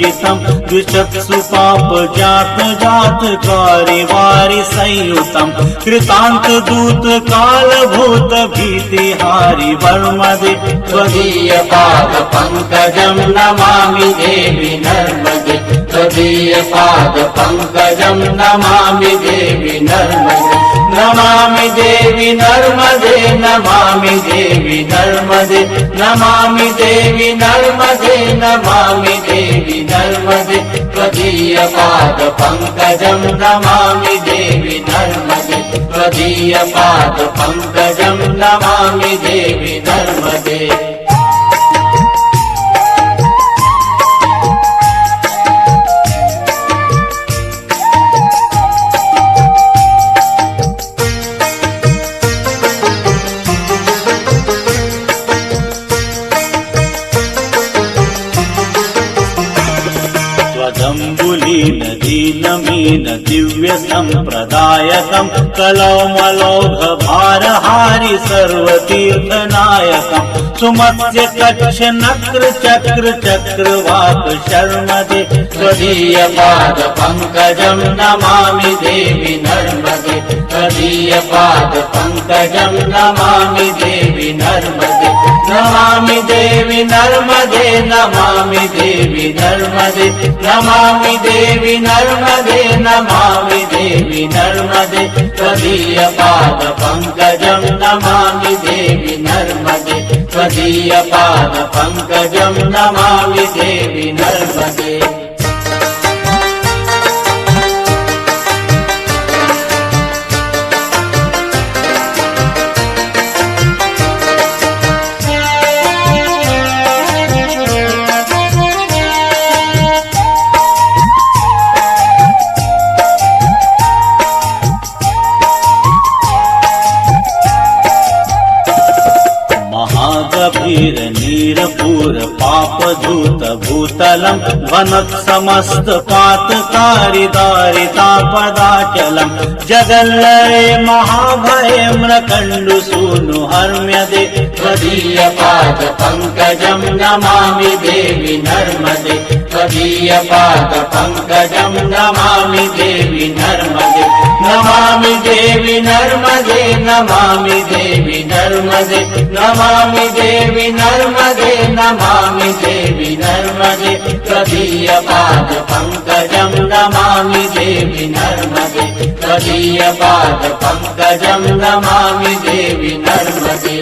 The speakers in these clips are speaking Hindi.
रञ्जितं द्विचक्षुपाप जात जात कारिवारि संयुतं कृतान्त दूत काल भूत भीतिहारि वर्मदे त्वदीय पाद पंकजं नमामि देवी नर्मदे त्वदीय पाद पंकजं नमामि देवी नर्मदे नमामि देवी नर्मदे नमामि देवी नर्मदे नमामि देवी नर्मदे नमामि देवी नर्मदे त्वदीय पाद पंकजं नमामि देवी नर्मदे त्वदीय पाद पंकजं नमामि देवी नर्मदे। त्वदम्बुलीन दीनमीन दिव्य संप्रदायकं कलौमलौघ भारहारि सर्वतीर्थनायकं सुमत्स्य कक्ष नक्र चक्र चक्रवाक शर्मदे त्वदीय पाद पंकजं नमामि देवी नर्मदे त्वदीय पाद पंकजं नमामि देवी नर्मदे नमामि देवी नर्मदे नमामि देवी नर्मदे नमामि देवी नर्मदे नमामि देवी नर्मदे त्वदीय पाद पंकजं नमामि देवी नर्मदे त्वदीय पाद पंकजं नमामि देवी नर्मदे। गभीर नीरपूर पापधूत भूतलं वनत् समस्त पातकारि दारितापदाचलं जगल्लये महाभये म्रकण्डु सूनु हर्म्यदे त्वदीय पाद पंकजं नमामि देवी नर्मदे त्वदीय पाद पंकजं नमामि देवी नर्मदे नमामि देवी नर्मदे नमामि देवी नर्मदे नमामि देवी नर्मदे नमामि देवी नर्मदे त्वदीय पाद पंकजं नमामि देवी नर्मदे त्वदीय पाद पंकजं नमामि देवी नर्मदे।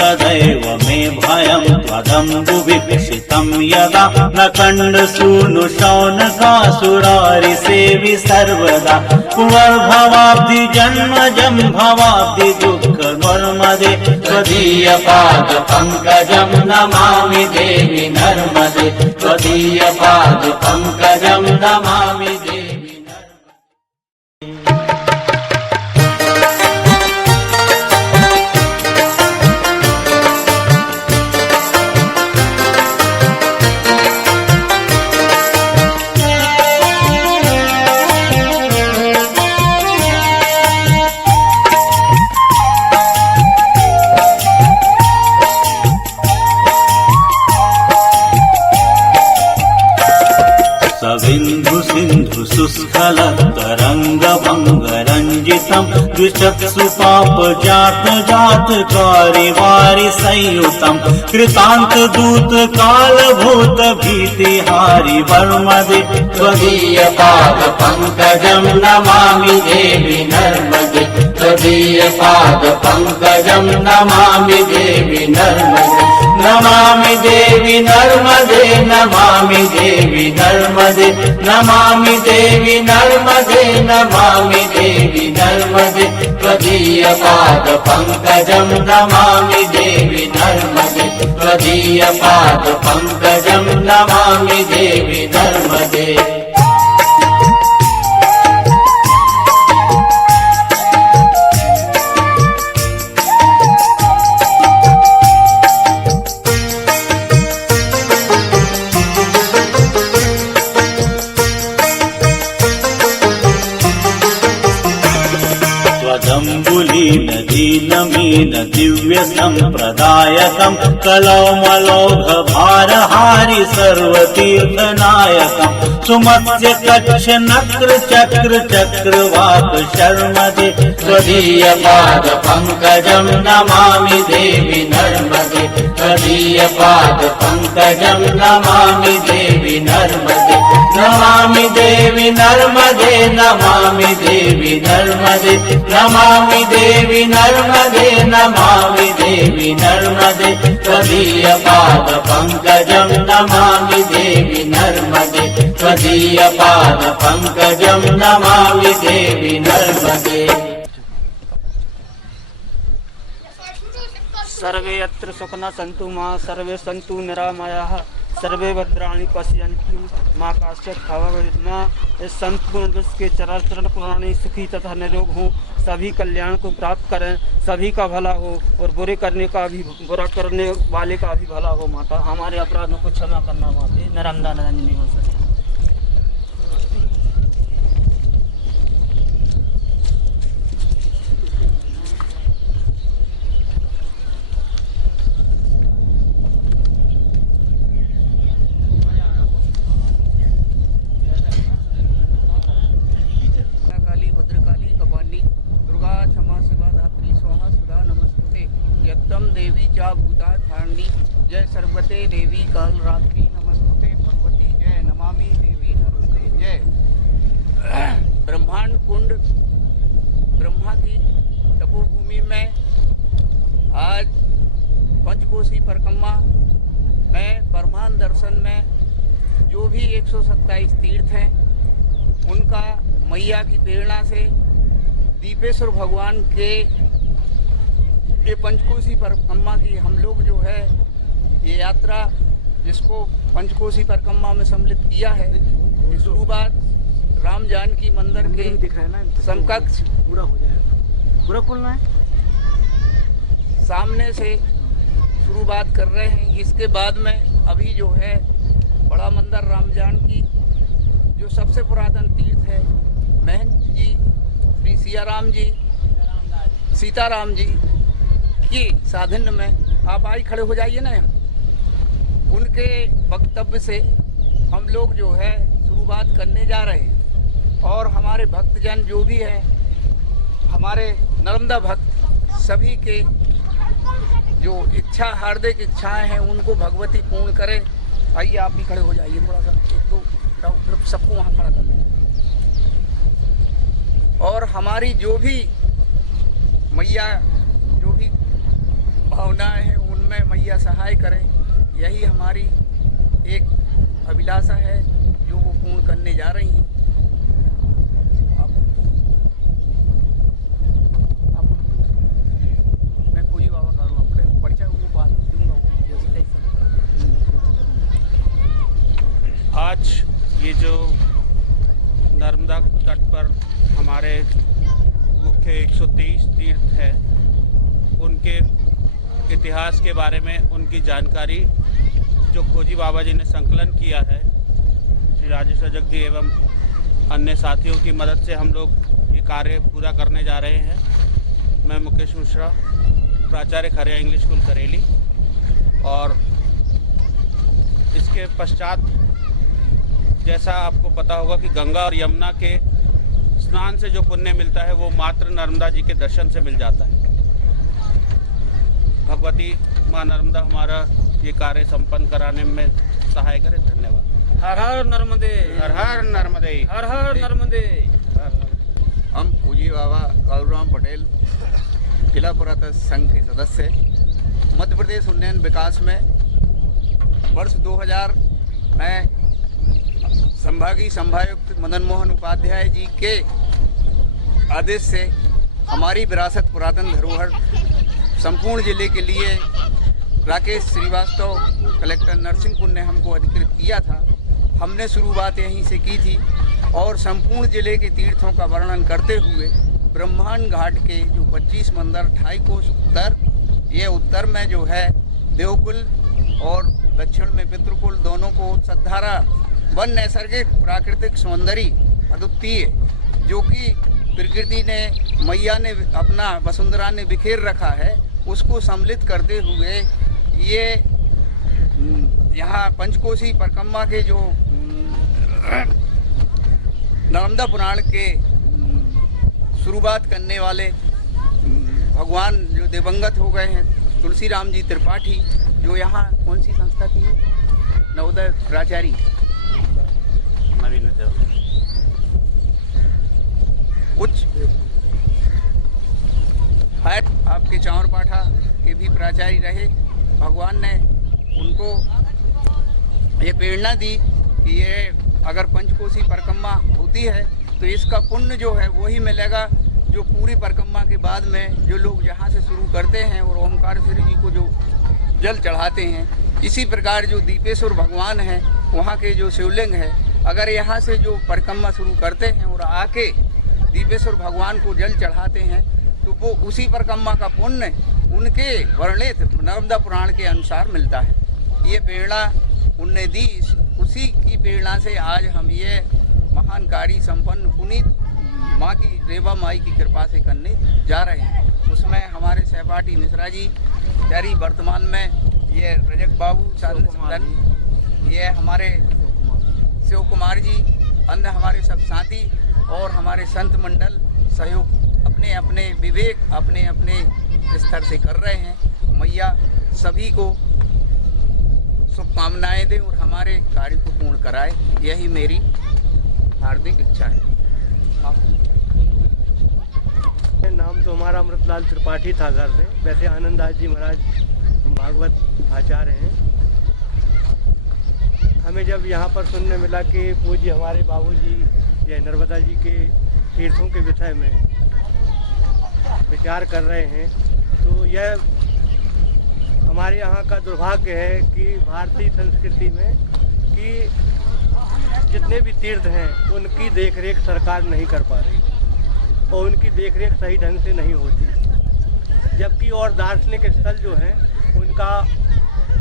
तदैव मे भयं त्वदम्बुविक्षितं यदा नकण्डसूनु शौनकासुरारि सेवि सर्वदा पुनर्भवाब्धि जन्मजं भवाब्धि दुःखमर्मदे त्वदीय पाद पंकजं नमामि देवी नर्मदे त्वदीय पाद पंकजं नमामि देवी। सविन्धु सिन्धु सुस्खल तरंग भंग रंजितं द्विचक्षुपाप जात जात कारिवारि संयुतं कृतान्त दूत काल भूत भीतिहारि वर्मदे त्वदीय पाद पंकजं नमामि देवी नर्मदे त्वदीय पाद पंकजं नमामि देवी नर्मदे नमामि देवी नर्मदे नमामि देवी नर्मदे नमामि देवी नर्मदे नमामि देवी नर्मदे त्वदीय पाद पंकजं नमामि देवी नर्मदे त्वदीय पाद पंकजं नमामि देवी नर्मदे। दीन दिव्य संप्रदायकं कलौमलौघ भारहारि सर्वतीर्थनायकं सुमत्स्य कच्छ नक्र चक्र चक्रवाक शर्मदे त्वदीय पाद पंकजं नमामि देवी नर्मदे त्वदीय पाद पंकजं नमामि देवी नर्मदे नमामि देवी नर्मदे नमामि देवी नर्मदे नमामि देवी नर्मदे नमामि देवी नर्मदे त्वदीय पाद पंकजं नमामि देवी नर्मदे त्वदीय पाद पंकजं नमामि देवी नर्मदे। सर्वे यत्र सुखना सन्तु मां सर्वे सन्तु निरामयाः सर्वे भद्राणि पश्यन्तु मां काश्चित् भवभयत् मां इस संत गुण के चरण पुराने सुखी तथा निरोग हो, सभी कल्याण को प्राप्त करें, सभी का भला हो और बुरा करने वाले का भी भला हो। माता हमारे अपराधों को क्षमा करना माते नर्मदा नंदिनी हो सके। देवी चा भूता धारणी जय सर्वते देवी काल रात्रि नमस्ते भगवती जय नमामि देवी नर्मदे जय। ब्रह्मांड कुंड ब्रह्मा की तपोभूमि में आज पंचकोशी परिक्रमा में ब्रह्मांड दर्शन में जो भी 127 तीर्थ हैं उनका मैया की प्रेरणा से दीपेश्वर भगवान के ये पंचकोशी परिक्रमा की हम लोग जो है ये यात्रा जिसको पंचकोशी परिक्रमा में सम्मिलित किया है, शुरुआत राम जानकी मंदिर के समकक्ष पूरा हो जाएगा, पूरा खुलना है सामने से शुरुआत कर रहे हैं। इसके बाद में अभी जो है बड़ा मंदिर राम जानकी जो सबसे पुरातन तीर्थ है, महंत जी श्री सियाराम जी सीताराम जी की साधन में आप आई खड़े हो जाइए ना, उनके वक्तव्य से हम लोग जो है शुरुआत करने जा रहे हैं। और हमारे भक्तजन जो भी है, हमारे नर्मदा भक्त सभी के जो इच्छा हार्दिक इच्छाएं हैं उनको भगवती पूर्ण करे। आइए आप भी खड़े हो जाइए, थोड़ा सा एक दो सबको वहाँ खड़ा कर लें। और हमारी जो भी मैया जो भी भावनाएं हैं उनमें मैया सहाय करें, यही हमारी एक अभिलाषा है जो वो पूर्ण करने जा रही हैं। मैं पूजी बाबा करूँ अपने परिचय वो बात दूंगा। आज ये जो नर्मदा तट पर हमारे मुख्य 123 तीर्थ है उनके इतिहास के बारे में उनकी जानकारी जो खोजी बाबा जी ने संकलन किया है, श्री राजेश्वर जगदी एवं अन्य साथियों की मदद से हम लोग ये कार्य पूरा करने जा रहे हैं। मैं मुकेश मिश्रा, प्राचार्य खरिया इंग्लिश स्कूल करेली, और इसके पश्चात जैसा आपको पता होगा कि गंगा और यमुना के स्नान से जो पुण्य मिलता है वो मात्र नर्मदा जी के दर्शन से मिल जाता है। भगवती माँ नर्मदा हमारा ये कार्य संपन्न कराने में सहाय करे। धन्यवाद। हर हर नर्मदे, हर हर नर्मदे, हर हर नर्मदे। हम पूजी बाबा कालूराम पटेल जिला पुरातत्व संघ के सदस्य, मध्य प्रदेश उन्नयन विकास में वर्ष 2000 में संभागीय संभायुक्त मदन मोहन उपाध्याय जी के आदेश से हमारी विरासत पुरातन धरोहर संपूर्ण जिले के लिए राकेश श्रीवास्तव कलेक्टर नरसिंहपुर ने हमको अधिकृत किया था। हमने शुरुआत यहीं से की थी और संपूर्ण जिले के तीर्थों का वर्णन करते हुए ब्रह्मांड घाट के जो 25 मंदिर 28 कोस उत्तर, ये उत्तर में जो है देवकुल और दक्षिण में पितृकुल, दोनों को सद्धारा वन नैसर्गिक प्राकृतिक सौंदर्य अद्वितीय जो कि प्रकृति ने मैया ने अपना वसुंधरा ने बिखेर रखा है, उसको सम्मिलित करते हुए ये यहाँ पंचकोशी परिक्रमा के जो नर्मदा पुराण के शुरुआत करने वाले भगवान जो दिवंगत हो गए हैं तुलसी राम जी त्रिपाठी, जो यहाँ कौन सी संस्था की है, नवोदय प्राचार्य उच्च फायर आपके चावरपाठा के भी प्राचार्य रहे। भगवान ने उनको ये प्रेरणा दी कि ये अगर पंचकोशी परिक्रमा होती है तो इसका पुण्य जो है वही मिलेगा जो पूरी परिक्रमा के बाद में जो लोग जहाँ से शुरू करते हैं और ओमकारेश्वर जी को जो जल चढ़ाते हैं। इसी प्रकार जो दीपेश्वर भगवान हैं वहाँ के जो शिवलिंग है, अगर यहाँ से जो परिक्रमा शुरू करते हैं और आके दीपेश्वर भगवान को जल चढ़ाते हैं तो वो उसी परिक्रमा का पुण्य उनके वर्णित नर्मदा पुराण के अनुसार मिलता है। ये प्रेरणा उनने दी, उसी की प्रेरणा से आज हम ये महान कार्य संपन्न पुनीत माँ की रेवा माई की कृपा से करने जा रहे हैं। उसमें हमारे सहपाठी मिश्रा जी यारी वर्तमान में ये रजक बाबू साधन, ये हमारे शिव कुमार जी, अन्य हमारे सब साथी और हमारे संत मंडल सहयोग अपने अपने विवेक अपने अपने स्तर से कर रहे हैं। मैया सभी को शुभकामनाएं दे और हमारे कार्य को पूर्ण कराए, यही मेरी हार्दिक इच्छा है। नाम तो हमारा अमृतलाल त्रिपाठी था घर में, वैसे आनंददास जी महाराज भागवत आचार्य हैं। हमें जब यहाँ पर सुनने मिला कि पूज्य हमारे बाबूजी ये नर्मदा जी के तीर्थों के विषय में विचार कर रहे हैं, तो यह हमारे यहाँ का दुर्भाग्य है कि भारतीय संस्कृति में कि जितने भी तीर्थ हैं उनकी देखरेख सरकार नहीं कर पा रही और उनकी देखरेख सही ढंग से नहीं होती, जबकि और दार्शनिक स्थल जो हैं उनका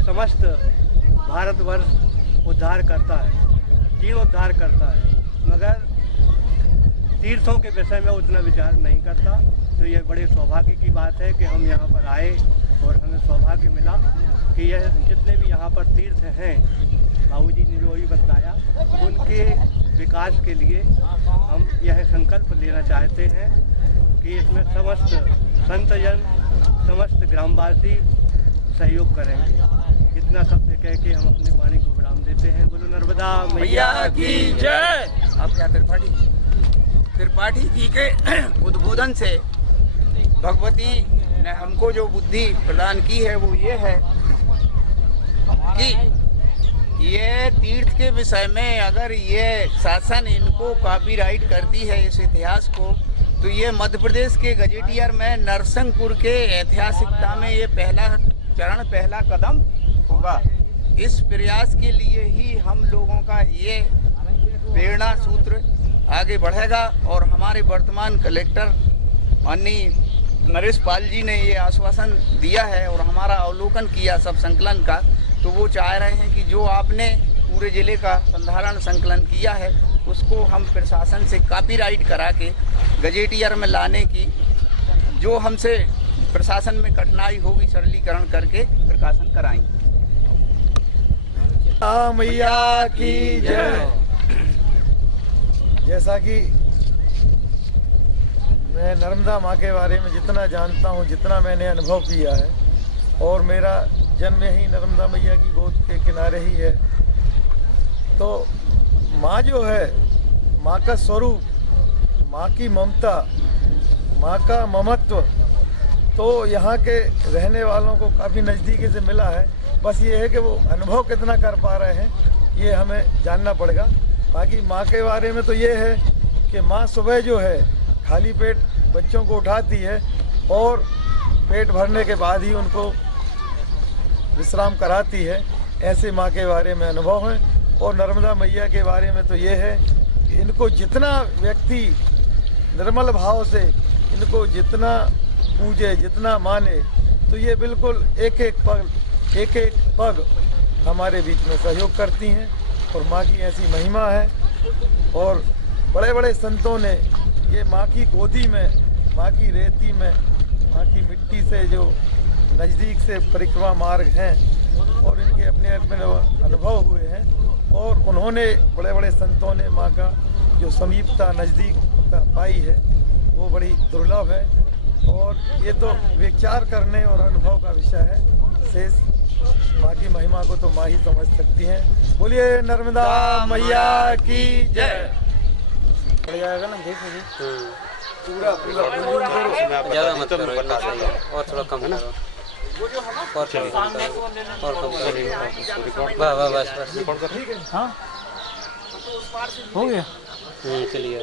समस्त भारतवर्ष उद्धार करता है, जीर्णोद्धार करता है, मगर तीर्थों के विषय में उतना विचार नहीं करता। तो यह बड़े सौभाग्य की बात है कि हम यहाँ पर आए और हमें सौभाग्य मिला कि यह जितने भी यहाँ पर तीर्थ हैं बाबूजी ने जो भी बताया उनके विकास के लिए हम यह संकल्प लेना चाहते हैं कि इसमें समस्त संतजन समस्त ग्रामवासी सहयोग करेंगे। इतना शब्द कह के हम अपने वाणी को विराम देते हैं। बोलो नर्मदा मैया की जय। आप क्या त्रिपाठी जी के उद्बोधन से भगवती ने हमको जो बुद्धि प्रदान की है वो ये है कि ये तीर्थ के विषय में अगर ये शासन इनको कॉपीराइट करती है इस इतिहास को, तो ये मध्य प्रदेश के गजेटियर में नरसिंहपुर के ऐतिहासिकता में ये पहला चरण पहला कदम होगा। इस प्रयास के लिए ही हम लोगों का ये प्रेरणा सूत्र आगे बढ़ेगा और हमारे वर्तमान कलेक्टर माननीय नरेश पाल जी ने ये आश्वासन दिया है और हमारा अवलोकन किया सब संकलन का, तो वो चाह रहे हैं कि जो आपने पूरे ज़िले का संधारण संकलन किया है उसको हम प्रशासन से कॉपीराइट करा के गजेटियर में लाने की जो हमसे प्रशासन में कठिनाई होगी सरलीकरण करके प्रकाशन कराएंगे। मैया की जय। जैसा कि मैं नर्मदा माँ के बारे में जितना जानता हूँ, जितना मैंने अनुभव किया है, और मेरा जन्म ही नर्मदा मैया की गोद के किनारे ही है, तो माँ जो है, माँ का स्वरूप, माँ की ममता, माँ का ममत्व तो यहाँ के रहने वालों को काफ़ी नज़दीकी से मिला है। बस ये है कि वो अनुभव कितना कर पा रहे हैं ये हमें जानना पड़ेगा। बाकी माँ के बारे में तो ये है कि माँ सुबह जो है खाली पेट बच्चों को उठाती है और पेट भरने के बाद ही उनको विश्राम कराती है। ऐसे माँ के बारे में अनुभव है। और नर्मदा मैया के बारे में तो ये है कि इनको जितना व्यक्ति निर्मल भाव से इनको जितना पूजे, जितना माने, तो ये बिल्कुल एक एक पग हमारे बीच में सहयोग करती हैं। और माँ की ऐसी महिमा है। और बड़े बड़े संतों ने ये माँ की गोदी में, माँ की रेती में, माँ की मिट्टी से जो नज़दीक से परिक्रमा मार्ग हैं और इनके अपने अपने अनुभव हुए हैं और उन्होंने बड़े बड़े संतों ने माँ का जो समीपता नज़दीकता पाई है वो बड़ी दुर्लभ है और ये तो विचार करने और अनुभव का विषय है। शेष माँ की महिमा को तो माँ ही समझ सकती हैं। बोलिए नर्मदा मैया की जय। पड़ जाएगा ना, देखो पूरा ज़्यादा मत करो, इतना सही है। और थोड़ा कम है ना, और थोड़ा कम करो, और कम करो। वाह बस बस। हाँ हो गया। चलिए।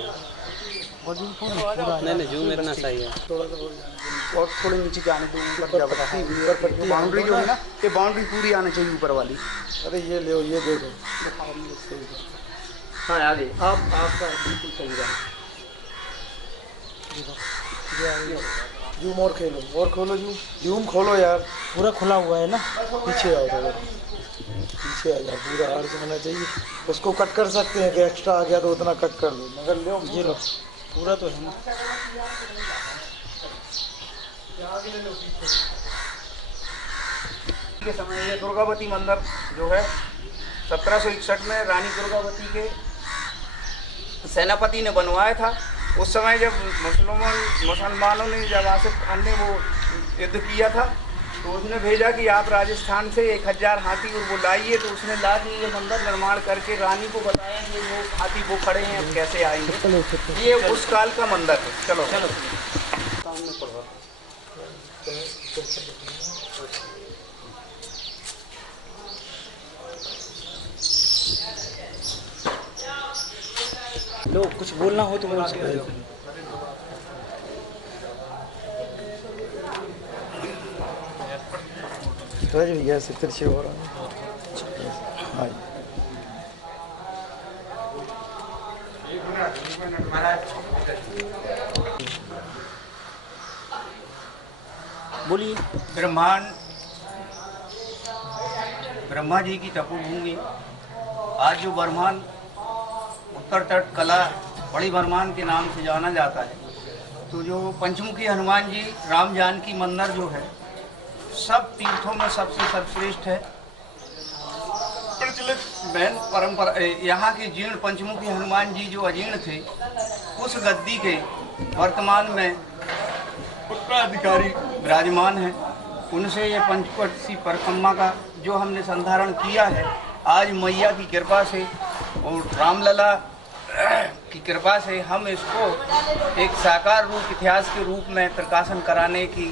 नहीं जूम इतना सही है। और थोड़े नीचे जाने दो, ऊपर बाउंड्री जो है ना, ये बाउंड्री पूरी आनी चाहिए ऊपर वाली। अरे ये ले, ये देखो। हाँ आगे आपका बिल्कुल सही रहा। जूम और खेलो, और खोलो जूम खोलो यार, पूरा खुला हुआ है ना। पीछे आओ थोड़ा, पीछे आ जाओ, पूरा अर्ज होना चाहिए। उसको कट कर सकते हैं कि एक्स्ट्रा आ गया तो उतना कट कर लो, मगर लो ये लो पूरा तो है ना। के समय ये दुर्गावती मंदिर जो है 1761 में रानी दुर्गावती के सेनापति ने बनवाया था। उस समय जब मुसलमानों ने जब आसिफ खान ने वो युद्ध किया था तो उसने भेजा कि आप राजस्थान से 1000 हाथी और वो लाइए। तो उसने ला के ये मंदिर निर्माण करके रानी को बताया कि वो हाथी वो खड़े हैं, अब कैसे आएंगे। ये उस काल का मंदिर है। चलो चलो सामने पढ़ो। लो कुछ बोलना हो तो बोल सकते हो। ध्वज भी ऐसे तिरछे हो रहा है। हाँ बोलिए। ब्रह्मा जी की तपोभूमि आज जो बर्मान उत्तर तट कला बड़ी बर्मान के नाम से जाना जाता है। तो जो पंचमुखी हनुमान जी राम जानकी मंदिर जो है सब तीर्थों में सबसे सर्वश्रेष्ठ है। प्रचलित मैन परंपरा यहाँ के जीर्ण पंचमुखी हनुमान जी जो अजीर्ण थे उस गद्दी के वर्तमान में उत्तराधिकारी विराजमान हैं। उनसे ये पंचकोशी परिक्रमा का जो हमने संधारण किया है आज मैया की कृपा से और रामलला की कृपा से हम इसको एक साकार रूप इतिहास के रूप में प्रकाशन कराने की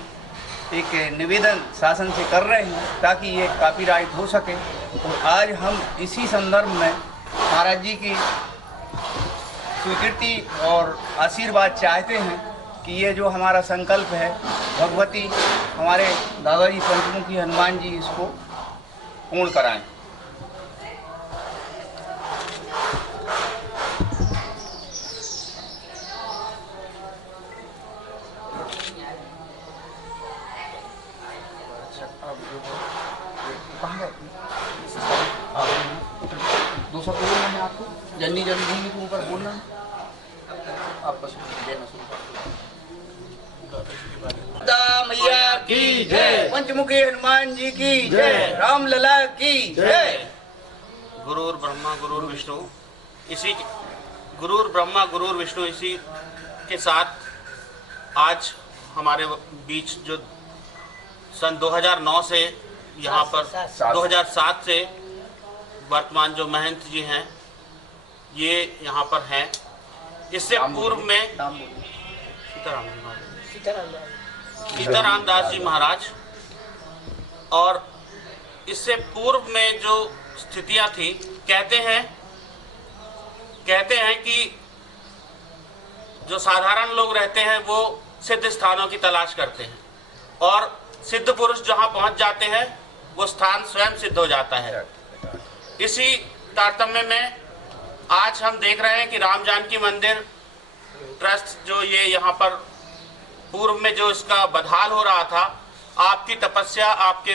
एक निवेदन शासन से कर रहे हैं ताकि ये कॉपीराइट हो सके। और आज हम इसी संदर्भ में महाराज जी की स्वीकृति और आशीर्वाद चाहते हैं कि ये जो हमारा संकल्प है भगवती हमारे दादाजी पंचमुखी हनुमान जी इसको पूर्ण कराएं। दूसरा बोलना है आपको जल्दी जल्दी के ऊपर बोलना आप बस देना शुरू कर। मैया की जय, पंचमुखी हनुमान जी की जय, रामलला की जय। गुरुर ब्रह्मा गुरुर विष्णु, इसी गुरुर ब्रह्मा गुरुर विष्णु इसी के साथ आज हमारे बीच जो सन 2009 से यहाँ पर 2007 से वर्तमान जो महंत जी हैं ये यहाँ पर हैं। इससे पूर्व में सीताराम दास जी महाराज और इससे पूर्व में जो स्थितियां थी कहते हैं कि जो साधारण लोग रहते हैं वो सिद्ध स्थानों की तलाश करते हैं और सिद्ध पुरुष जहां पहुंच जाते हैं वो स्थान स्वयं सिद्ध हो जाता है। इसी तारतम्य में आज हम देख रहे हैं कि राम जानकी मंदिर ट्रस्ट जो ये यहाँ पर पूर्व में जो इसका बदहाल हो रहा था, आपकी तपस्या आपके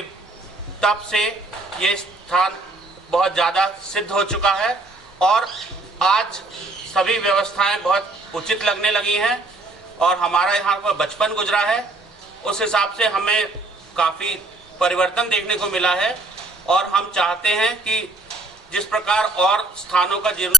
तप से ये स्थान बहुत ज़्यादा सिद्ध हो चुका है और आज सभी व्यवस्थाएं बहुत उचित लगने लगी हैं और हमारा यहाँ पर बचपन गुजरा है। उस हिसाब से हमें काफ़ी परिवर्तन देखने को मिला है और हम चाहते हैं कि जिस प्रकार और स्थानों का जीर्ण